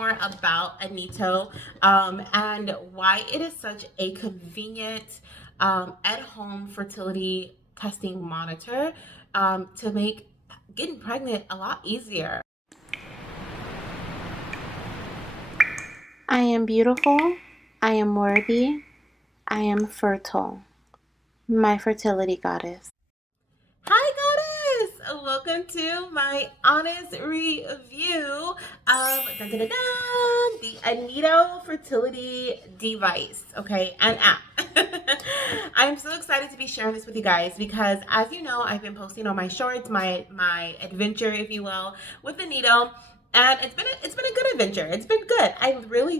more about Inito and why it is such a convenient at-home fertility testing monitor to make getting pregnant a lot easier. I am beautiful, I am worthy, I am fertile. My fertility goddess. Hi, goddess! Welcome to my honest review of the Inito Fertility Device, okay, an app. I'm so excited to be sharing this with you guys because, as you know, I've been posting on my shorts, my adventure, if you will, with Inito. And it's been a good adventure. It's been good. I really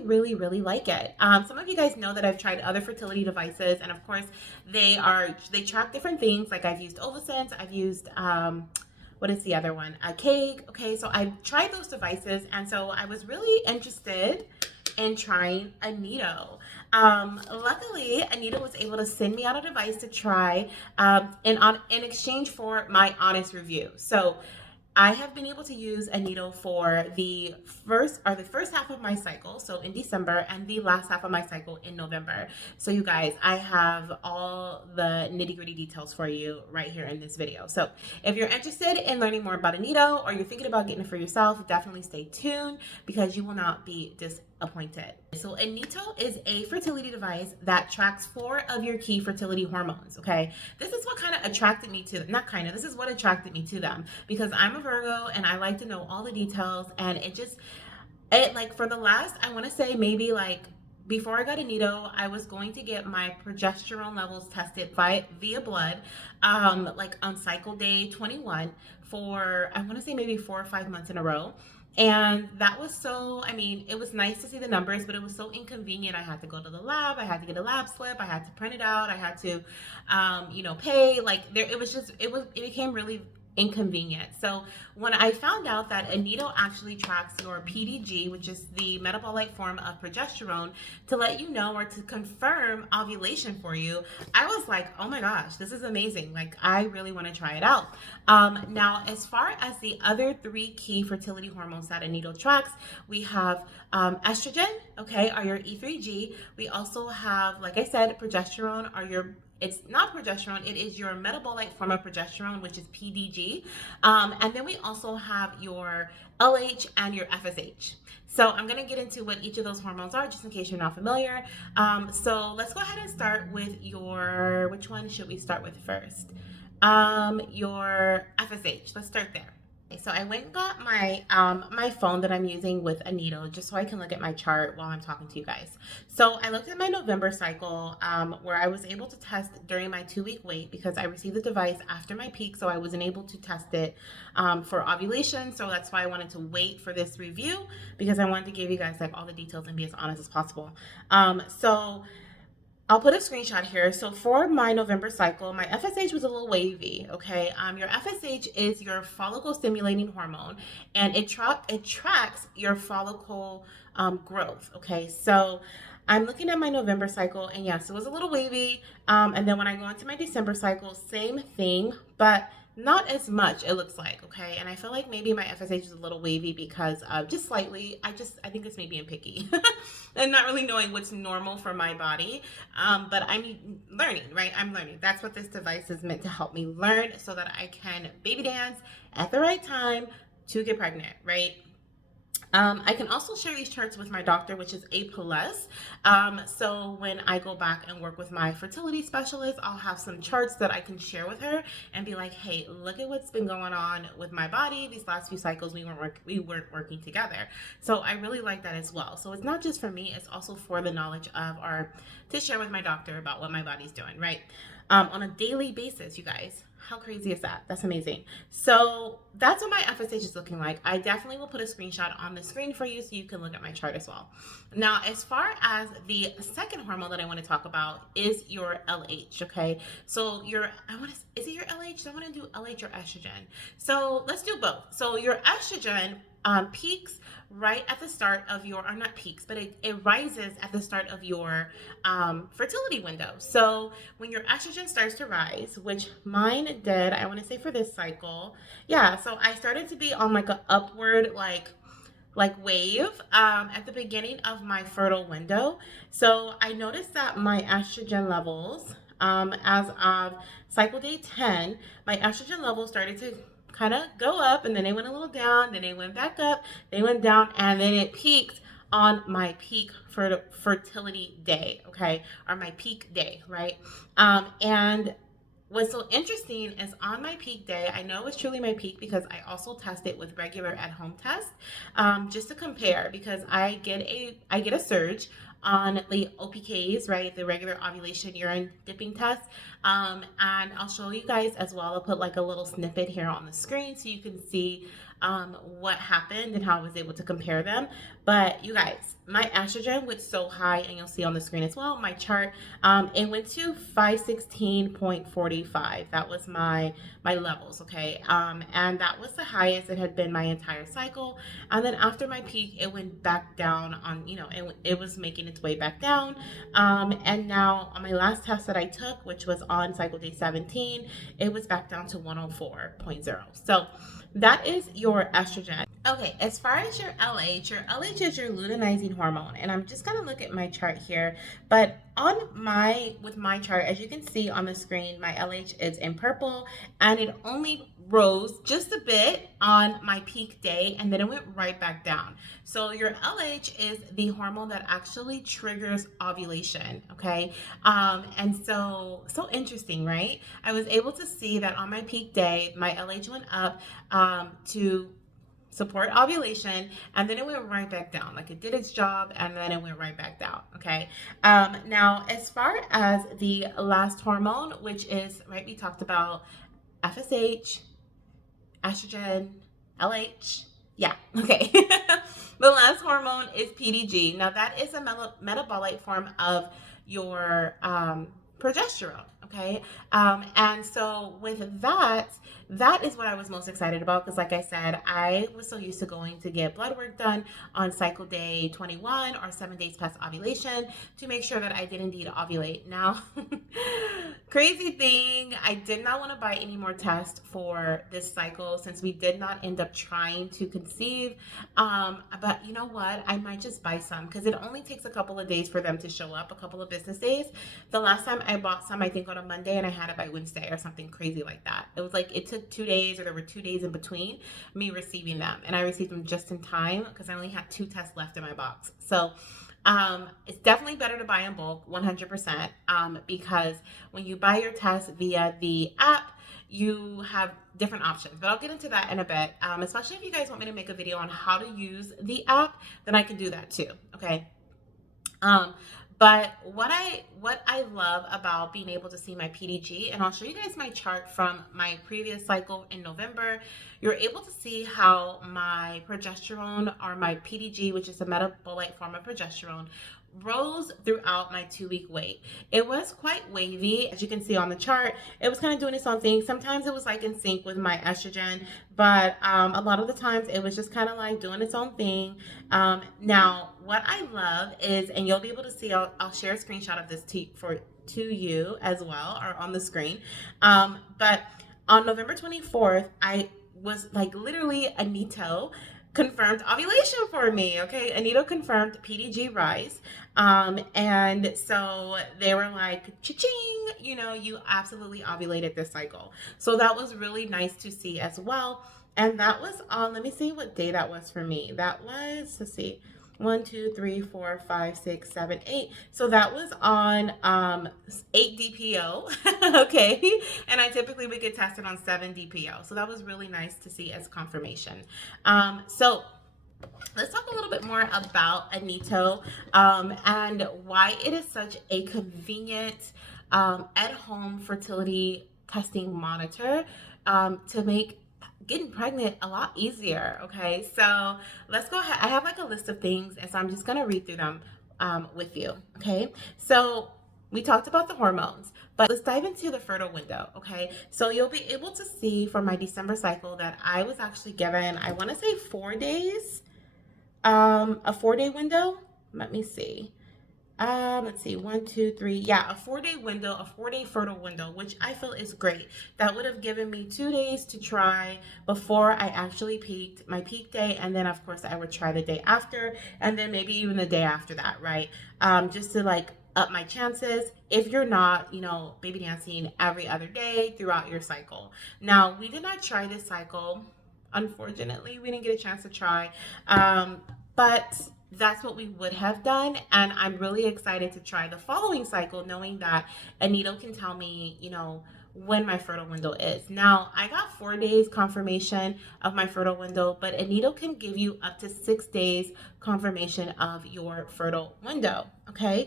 like it. Some of you guys know that I've tried other fertility devices, and of course, they track different things. Like I've used Ovasense, I've used what is the other one? A Cake. Okay, so I've tried those devices, and so I was really interested in trying Inito. Luckily, Inito was able to send me out a device to try in exchange for my honest review. So I have been able to use Inito for the first half of my cycle, so in December, and the last half of my cycle in November. So you guys, I have all the nitty-gritty details for you right here in this video. So if you're interested in learning more about Inito or you're thinking about getting it for yourself, definitely stay tuned because you will not be disappointed. So Inito is a fertility device that tracks 4 of your key fertility hormones, okay? This is what kind of attracted me to them. Not kind of, this is what attracted me to them because I'm a Virgo and I like to know all the details, and it like for the last, I want to say maybe like before I got Inito, I was going to get my progesterone levels tested via blood, like on cycle day 21 for I want to say maybe 4 or 5 months in a row. And that was so, I mean, it was nice to see the numbers, but it was so inconvenient. I had to go to the lab. I had to get a lab slip. I had to print it out. I had to, pay. Like there, it became really inconvenient. So when I found out that Inito actually tracks your PDG, which is the metabolite form of progesterone, to let you know or to confirm ovulation for you, I was like, oh my gosh, this is amazing. Like I really want to try it out. Now, as far as the other 3 key fertility hormones that Inito tracks, we have estrogen, okay, or your E3G. We also have, like I said, progesterone, or it's not progesterone, it is your metabolic form of progesterone, which is PDG. And then we also have your LH and your FSH. So I'm going to get into what each of those hormones are, just in case you're not familiar. So let's go ahead and start with which one should we start with first? Your FSH. Let's start there. So I went and got my phone that I'm using with Inito just so I can look at my chart while I'm talking to you guys. So I looked at my November cycle where I was able to test during my 2-week wait because I received the device after my peak, so I wasn't able to test it for ovulation. So that's why I wanted to wait for this review because I wanted to give you guys like all the details and be as honest as possible. So I'll put a screenshot here. So for my November cycle, my FSH was a little wavy, okay? Your FSH is your follicle stimulating hormone, and it tracks your follicle growth, okay? So I'm looking at my November cycle, and yes, it was a little wavy. And then when I go into my December cycle, same thing, but not as much, it looks like, okay? And I feel like maybe my FSH is a little wavy because just slightly. I think it's me being picky and not really knowing what's normal for my body. But I'm learning, right? I'm learning. That's what this device is meant to help me learn so that I can baby dance at the right time to get pregnant, right? I can also share these charts with my doctor, which is A+. So when I go back and work with my fertility specialist, I'll have some charts that I can share with her and be like, hey, look at what's been going on with my body. These last few cycles, we weren't working together. So I really like that as well. So it's not just for me, it's also for the knowledge of to share with my doctor about what my body's doing, right? On a daily basis, you guys. How crazy is that? That's amazing. So that's what my FSH is looking like. I definitely will put a screenshot on the screen for you so you can look at my chart as well. Now, as far as the second hormone that I want to talk about is your LH, okay? So is it your LH? I want to do LH or estrogen. So let's do both. So your estrogen peaks right at the start of or not peaks, but it rises at the start of your fertility window. So when your estrogen starts to rise, which mine did, I want to say for this cycle, yeah, so I started to be on like an upward, like like wave at the beginning of my fertile window. So I noticed that my estrogen levels, as of cycle day 10, my estrogen levels started to kind of go up, and then they went a little down, then they went back up, they went down, and then it peaked on my peak fertility day, okay, or my peak day, right? And what's so interesting is on my peak day, I know it's truly my peak because I also test it with regular at home tests, just to compare, because I get a surge on the OPKs, right? The regular ovulation urine dipping test. And I'll show you guys as well. I'll put like a little snippet here on the screen so you can see what happened and how I was able to compare them. But you guys, my estrogen went so high, and you'll see on the screen as well, my chart, it went to 516.45. That was my levels, okay? And that was the highest it had been my entire cycle. And then after my peak, it went back down on, it was making its way back down. And now on my last test that I took, which was on cycle day 17, it was back down to 104.0. So that is your estrogen. Okay, as far as your LH is your luteinizing hormone. And I'm just gonna look at my chart here. But with my chart, as you can see on the screen, my LH is in purple, and it only rose just a bit on my peak day, and then it went right back down. So your LH is the hormone that actually triggers ovulation, okay? And so interesting, right? I was able to see that on my peak day, my LH went up to support ovulation, and then it went right back down. Like, it did its job, and then it went right back down. Okay. Now, as far as the last hormone, which is, right, we talked about FSH, estrogen, LH. Yeah. Okay. The last hormone is PDG. Now, that is a metabolite form of your progesterone. Okay. And so with that is what I was most excited about, because like I said, I was so used to going to get blood work done on cycle day 21 or 7 days past ovulation to make sure that I did indeed ovulate. Now, crazy thing, I did not want to buy any more tests for this cycle since we did not end up trying to conceive. But you know what? I might just buy some because it only takes a couple of days for them to show up, a couple of business days. The last time I bought some, I think on a Monday, and I had it by Wednesday or something crazy like that. It was like it took 2 days, or there were 2 days in between me receiving them, and I received them just in time because I only had 2 tests left in my box. So it's definitely better to buy in bulk, 100%, because when you buy your tests via the app, you have different options, but I'll get into that in a bit. Especially if you guys want me to make a video on how to use the app, then I can do that too. Okay. But what I love about being able to see my PDG, and I'll show you guys my chart from my previous cycle in November, you're able to see how my progesterone, or my PDG, which is a metabolite form of progesterone, rose throughout my 2-week wait. It was quite wavy, as you can see on the chart. It was kind of doing its own thing. Sometimes it was like in sync with my estrogen, but a lot of the times it was just kind of like doing its own thing. Now, what I love is, and you'll be able to see, I'll share a screenshot of this to you as well, or on the screen. But on November 24th, I was like, literally, Inito confirmed ovulation for me. Okay, Inito confirmed PDG rise. And so they were like, cha-ching, you absolutely ovulated this cycle. So that was really nice to see as well. And that was on, let me see what day that was for me. That was, let's see, 1, 2, 3, 4, 5, 6, 7, 8. So that was on 8 DPO. Okay. And I typically would get tested on 7 DPO. So that was really nice to see as confirmation. So let's talk a little bit more about Inito, and why it is such a convenient at-home fertility testing monitor, to make getting pregnant a lot easier. Okay, so let's go ahead. I have like a list of things, and so I'm just gonna read through them with you. Okay, so we talked about the hormones, but let's dive into the fertile window. Okay, so you'll be able to see for my December cycle that I was actually given, I want to say 4 days, a 4-day window. Let me see. Let's see, 1, 2, 3. Yeah, a 4-day window, a 4-day fertile window, which I feel is great. That would have given me 2 days to try before I actually peaked my peak day. And then, of course, I would try the day after, and then maybe even the day after that, right? Just to like up my chances if you're not, baby dancing every other day throughout your cycle. Now, we did not try this cycle. Unfortunately, we didn't get a chance to try. But that's what we would have done. And I'm really excited to try the following cycle, knowing that Inito can tell me, when my fertile window is. Now, I got 4 days confirmation of my fertile window, but Inito can give you up to 6 days confirmation of your fertile window. Okay.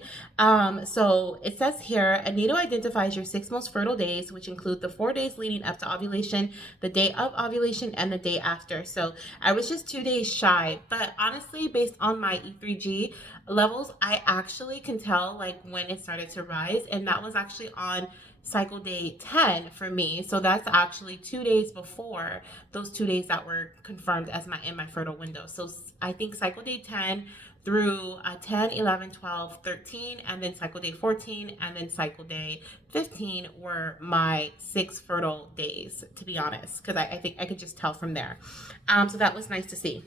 So it says here, Inito identifies your 6 most fertile days, which include the 4 days leading up to ovulation, the day of ovulation, and the day after. So I was just 2 days shy, but honestly, based on my E3G levels, I actually can tell like when it started to rise, and that was actually on cycle day 10 for me. So that's actually 2 days before those 2 days that were confirmed as my fertile window. So I think cycle day 10 through 10, 11, 12, 13, and then cycle day 14, and then cycle day 15 were my 6 fertile days, to be honest, because I think I could just tell from there. So that was nice to see.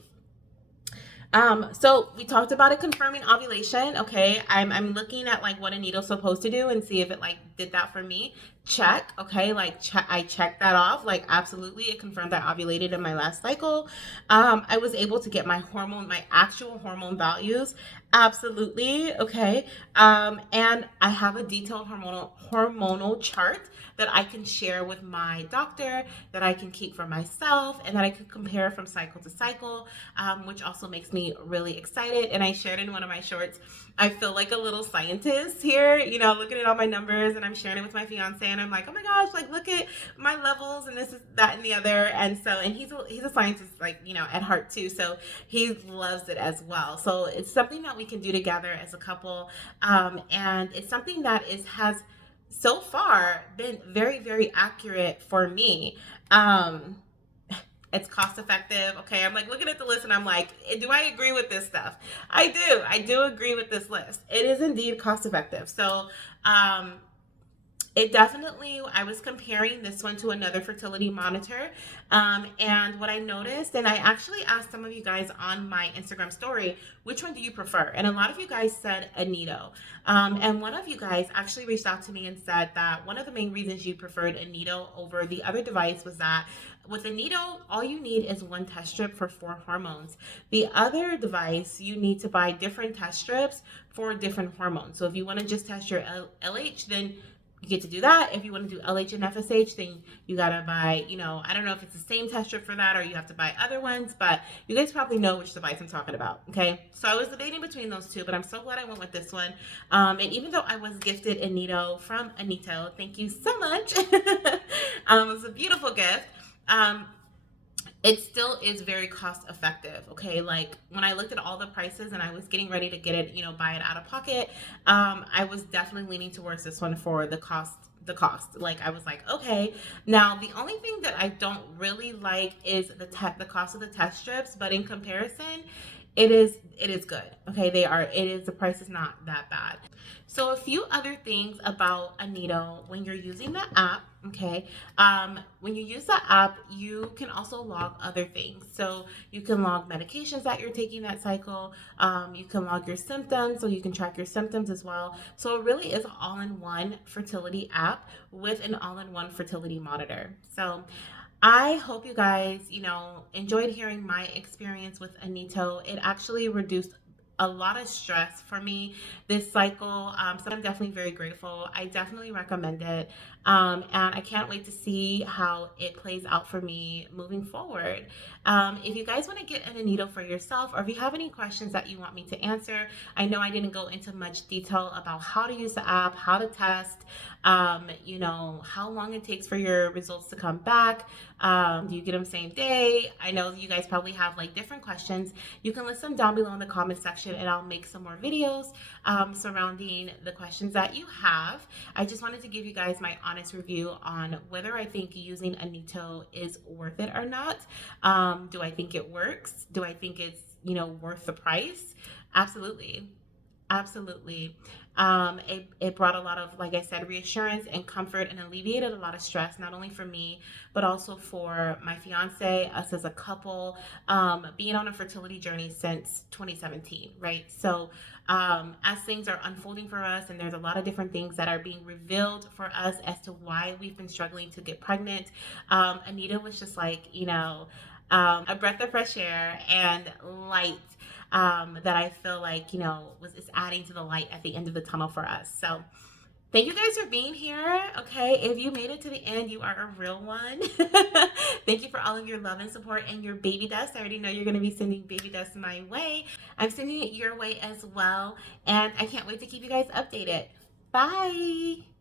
So we talked about it confirming ovulation. Okay. I'm looking at like what Inito's supposed to do and see if it like did that for me. Check. Okay. Like I checked that off. Like absolutely. It confirmed that I ovulated in my last cycle. I was able to get my actual hormone values. Absolutely. Okay. And I have a detailed hormonal chart that I can share with my doctor, that I can keep for myself, and that I can compare from cycle to cycle, which also makes me really excited. And I shared in one of my shorts, I feel like a little scientist here, looking at all my numbers, and I'm sharing it with my fiance, and I'm like, oh my gosh, like look at my levels, and this is that and the other. And so, and he's a scientist, like, at heart too. So he loves it as well. So it's something that we can do together as a couple. And it's something that has so far been very, very accurate for me. It's cost effective. Okay. I'm like looking at the list and I'm like, do I agree with this stuff? I do agree with this list. It is indeed cost effective. So, it definitely, I was comparing this one to another fertility monitor. And what I noticed, and I actually asked some of you guys on my Instagram story, which one do you prefer? And a lot of you guys said Inito. And one of you guys actually reached out to me and said that one of the main reasons you preferred Inito over the other device was that with Inito, all you need is one test strip for 4 hormones. The other device, you need to buy different test strips for different hormones. So if you want to just test your LH, then you get to do that. If you want to do LH and FSH, then you gotta buy, I don't know if it's the same test strip for that or you have to buy other ones, but you guys probably know which device I'm talking about. Okay. So I was debating between those two, but I'm so glad I went with this one. And even though I was gifted Inito from Inito, thank you so much. It was a beautiful gift. It still is very cost effective. Okay. Like when I looked at all the prices and I was getting ready to get it, buy it out of pocket, I was definitely leaning towards this one for the cost. Like I was like, okay. Now the only thing that I don't really like is the cost of the test strips, but in comparison, it is good. Okay, the price is not that bad. So a few other things about Inito when you're using the app. Okay, when you use the app, you can also log other things. So you can log medications that you're taking that cycle. You can log your symptoms, so you can track your symptoms as well. So it really is an all-in-one fertility app with an all-in-one fertility monitor. So I hope you guys, enjoyed hearing my experience with Inito. It actually reduced a lot of stress for me this cycle. So I'm definitely very grateful. I definitely recommend it. And I can't wait to see how it plays out for me moving forward. If you guys want to get an Inito for yourself, or if you have any questions that you want me to answer, I know I didn't go into much detail about how to use the app, how to test, how long it takes for your results to come back. Do you get them same day? I know you guys probably have like different questions. You can list them down below in the comment section and I'll make some more videos surrounding the questions that you have. I just wanted to give you guys my honest review on whether I think using Inito is worth it or not. Do I think it works? Do I think it's, worth the price? Absolutely. Absolutely. It brought a lot of, like I said, reassurance and comfort and alleviated a lot of stress, not only for me, but also for my fiance, us as a couple, being on a fertility journey since 2017, right? So, as things are unfolding for us, and there's a lot of different things that are being revealed for us as to why we've been struggling to get pregnant, Anita was just like, a breath of fresh air and light, that I feel like, was is adding to the light at the end of the tunnel for us. So thank you guys for being here. Okay, if you made it to the end, you are a real one. Thank you for all of your love and support and your baby dust. I already know you're going to be sending baby dust my way. I'm sending it your way as well, and I can't wait to keep you guys updated. Bye.